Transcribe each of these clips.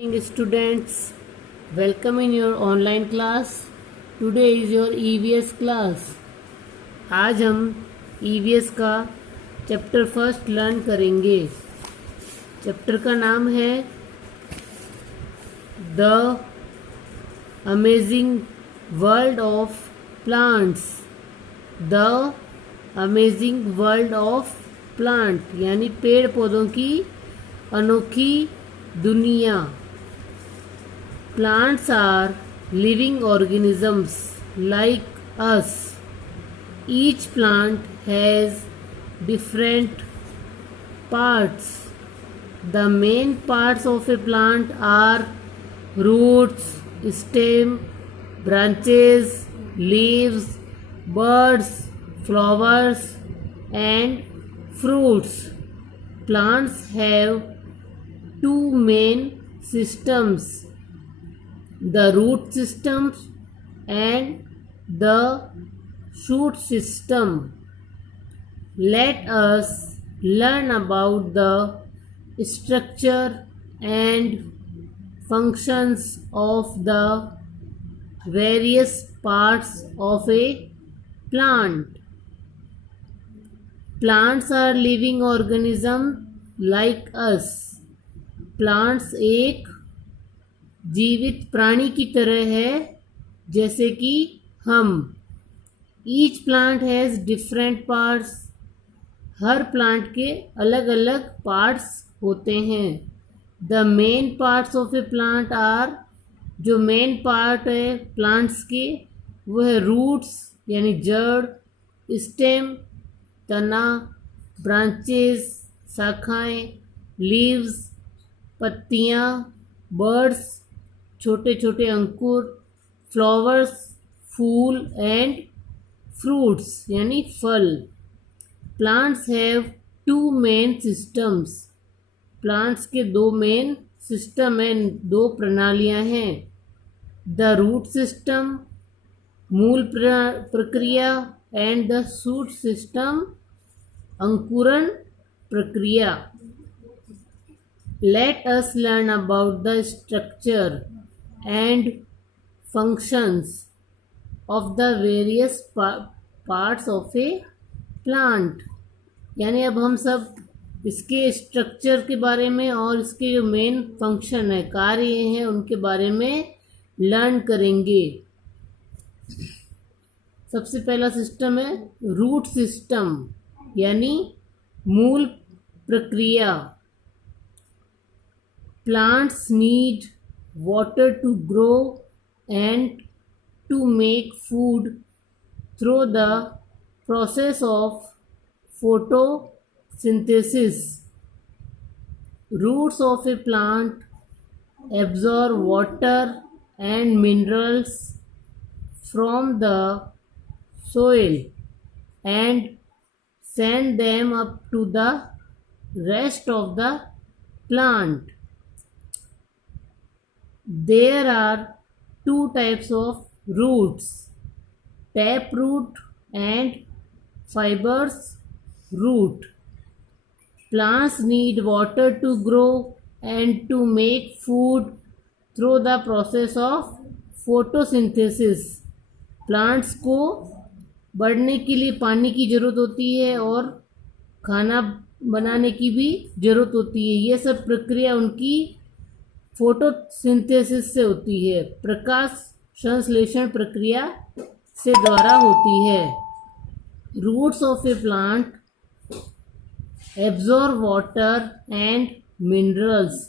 Morning students, welcome in your online class. Today is your EVS class. आज हम EVS का chapter first learn करेंगे. Chapter का नाम है the amazing world of plants. The amazing world of plant यानी पेड़ पौधों की अनोखी दुनिया. Plants are living organisms like us. Each plant has different parts. The main parts of a plant are roots, stem, branches, leaves, buds, flowers, and fruits. Plants have two main systems, the root system and the shoot system. Let us learn about the structure and functions of the various parts of a plant. Plants are living organisms like us. Plants एक जीवित प्राणी की तरह है जैसे कि हम. Each plant has different parts. हर प्लांट के अलग अलग पार्ट्स होते हैं. The main parts of a plant are, जो मेन पार्ट है प्लांट्स के वो है रूट्स यानी जड़, स्टेम तना, ब्रांचेस शाखाएं, लीव्स पत्तियां, बर्ड्स छोटे छोटे अंकुर, फ्लावर्स फूल एंड फ्रूट्स यानी फल. Plants have two main systems. Plants के दो मेन सिस्टम हैं, दो प्रणालियां हैं. द रूट सिस्टम मूल प्रक्रिया एंड द शूट सिस्टम अंकुरण प्रक्रिया. Let us learn about the structure and functions of the various parts of a plant. यानी अब हम सब इसके स्ट्रक्चर के बारे में और इसके जो मेन फंक्शन है, कार्य हैं, उनके बारे में लर्न करेंगे. सबसे पहला सिस्टम है रूट सिस्टम यानी मूल प्रक्रिया. Plants need water to grow and to make food through the process of photosynthesis. Roots of a plant absorb water and minerals from the soil and send them up to the rest of the plant. There are two types of roots, taproot and fibrous root. Plants need water to grow and to make food through the process of photosynthesis. Plants को बढ़ने के लिए पानी की ज़रूरत होती है और खाना बनाने की भी ज़रूरत होती है. ये सब प्रक्रिया उनकी फोटोसिंथेसिस से होती है, प्रकाश संश्लेषण प्रक्रिया से द्वारा होती है. Roots of a plant absorb water and minerals.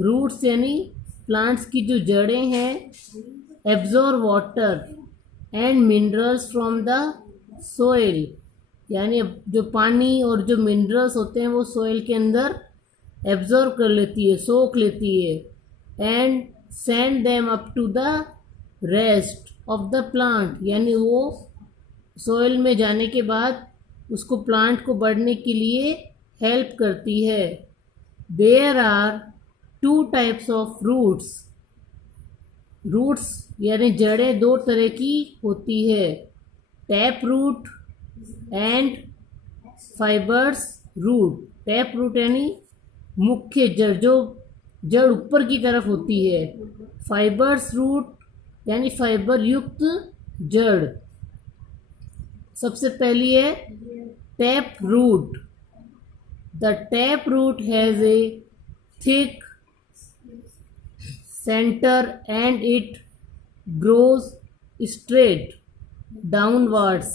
Roots यानी प्लांट्स की जो जड़ें हैं, absorb water and minerals from the soil यानी जो पानी और जो मिनरल्स होते हैं वो सोइल के अंदर एब्जॉर्ब कर लेती है, सोख लेती है. And send them up to the rest of the plant यानी वो सोइल में जाने के बाद उसको प्लांट को बढ़ने के लिए हेल्प करती है. There are two types of roots. Roots यानी जड़ें दो तरह की होती है, tap root and fibres root. Tap root यानी मुख्य जड़ जो जड़ ऊपर की तरफ होती है। फाइबर्स रूट यानी फाइबर युक्त जड़। सबसे पहली है tap root. The tap root has a thick centre and it grows straight downwards.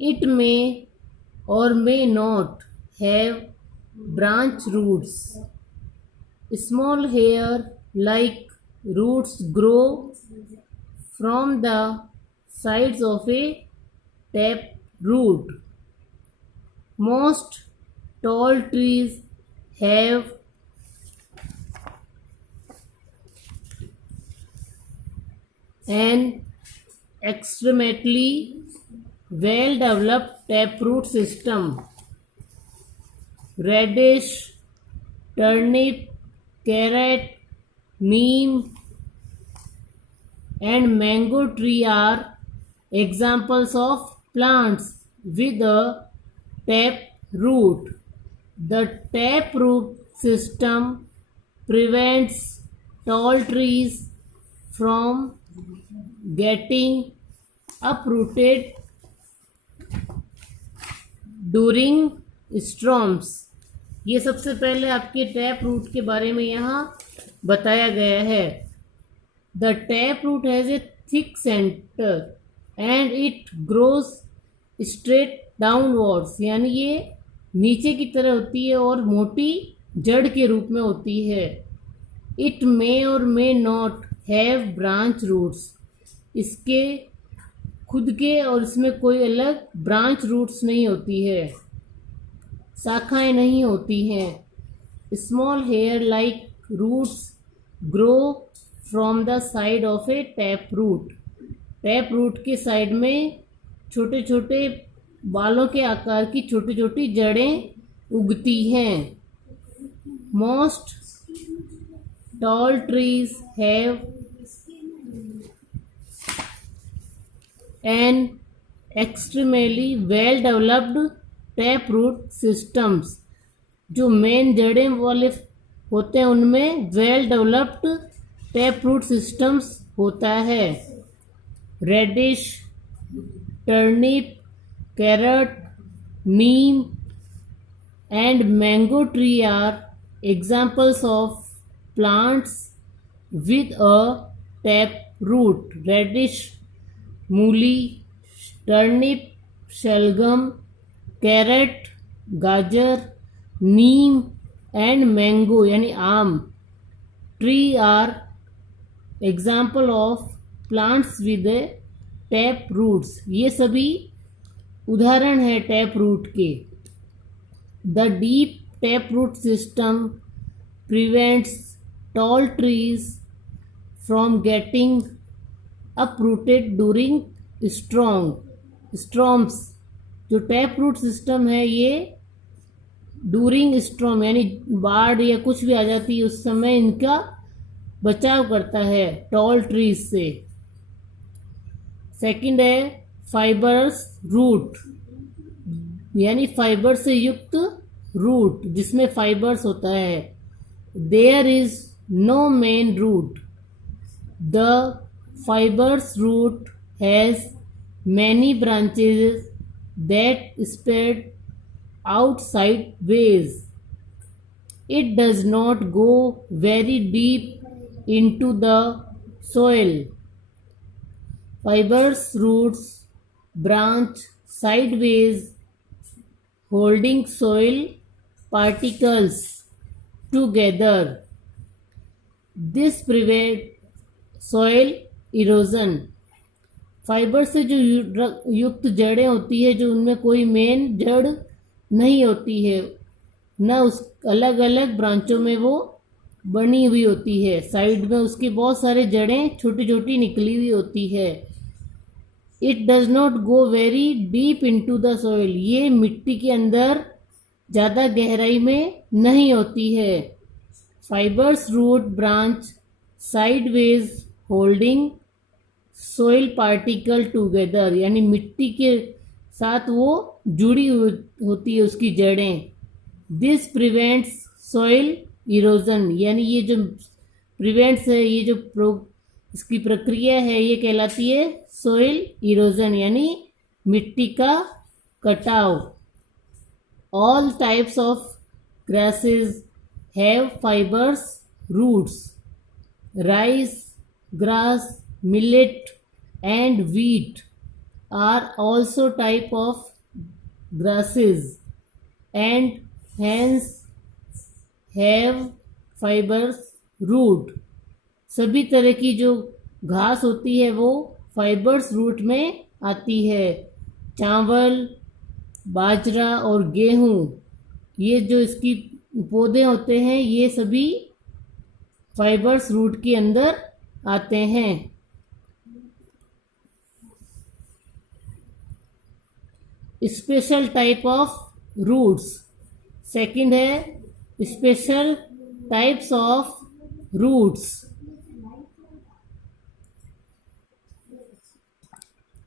It may or may not have branch roots. Small hair like roots grow from the sides of a tap root. Most tall trees have an extremely well developed taproot system. Radish, turnip, carrot, neem and mango tree are examples of plants with a tap root. The tap root system prevents tall trees from getting uprooted during storms. ये सबसे पहले आपके tap root के बारे में यहाँ बताया गया है। The tap root has a thick centre and it grows straight downwards, यानी ये नीचे की तरह होती है और मोटी जड़ के रूप में होती है। It may or may not have branch roots, इसके खुद के और इसमें कोई अलग ब्रांच रूट्स नहीं होती है, शाखाएं नहीं होती हैं। Small hair like roots grow from the side of a tap root. Tap root के साइड में छोटे छोटे बालों के आकार की छोटी छोटी जड़ें उगती हैं। Most tall trees have an extremely well developed taproot systems. जो मेन जड़ें वाले होते हैं उनमें वेल डेवलप्ड टैपरूट सिस्टम्स होता है। Radish, turnip, carrot, neem and mango tree are examples of plants with a tap root. Radish, मूली, turnip, शलगम, carrot, गाजर, नीम and mango यानी आम tree are example of plants with a tap roots. ये सभी उदाहरण है टैप रूट के। The deep tap root system prevents tall trees from getting uprooted during storms. जो टैप रूट सिस्टम है ये ड्यूरिंग स्टॉर्म यानी बाढ़ या कुछ भी आ जाती है उस समय इनका बचाव करता है टॉल ट्रीज से। सेकंड है फाइबर्स रूट, यानी फाइबर से युक्त रूट जिसमें फाइबर्स होता है। There is no main root. The fibrous root has many branches that spread out sideways. It does not go very deep into the soil. Fibrous roots branch sideways, holding soil particles together. This prevent soil erosion. Fibre से जो युक्त जड़ें होती है जो उनमें कोई main जड़ नहीं होती है, न उस अलग अलग ब्रांचों में वो बनी हुई होती है, साइड में उसके बहुत सारे जड़ें छोटी छोटी निकली हुई होती है। It does not go very deep into the soil, ये मिट्टी के अंदर ज़्यादा गहराई में नहीं होती है। Fibers root branch sideways holding soil particle together, यानी मिट्टी के साथ वो जुड़ी होती है उसकी जड़ें। This prevents soil इरोजन, यानी ये जो प्रिवेंट्स है, ये जो इसकी प्रक्रिया है ये कहलाती है सोइल इरोजन, यानी मिट्टी का कटाव। All types of grasses have fibers roots. Rice, grass, millet and wheat are also type of grasses and hence have fibers root. सभी तरह की जो घास होती है वो फाइबर्स रूट में आती है। चावल, बाजरा और गेहूं, ये जो इसकी पौधे होते हैं ये सभी फाइबर्स रूट के अंदर आते हैं। Special type of roots, second है स्पेशल टाइप्स ऑफ रूट्स।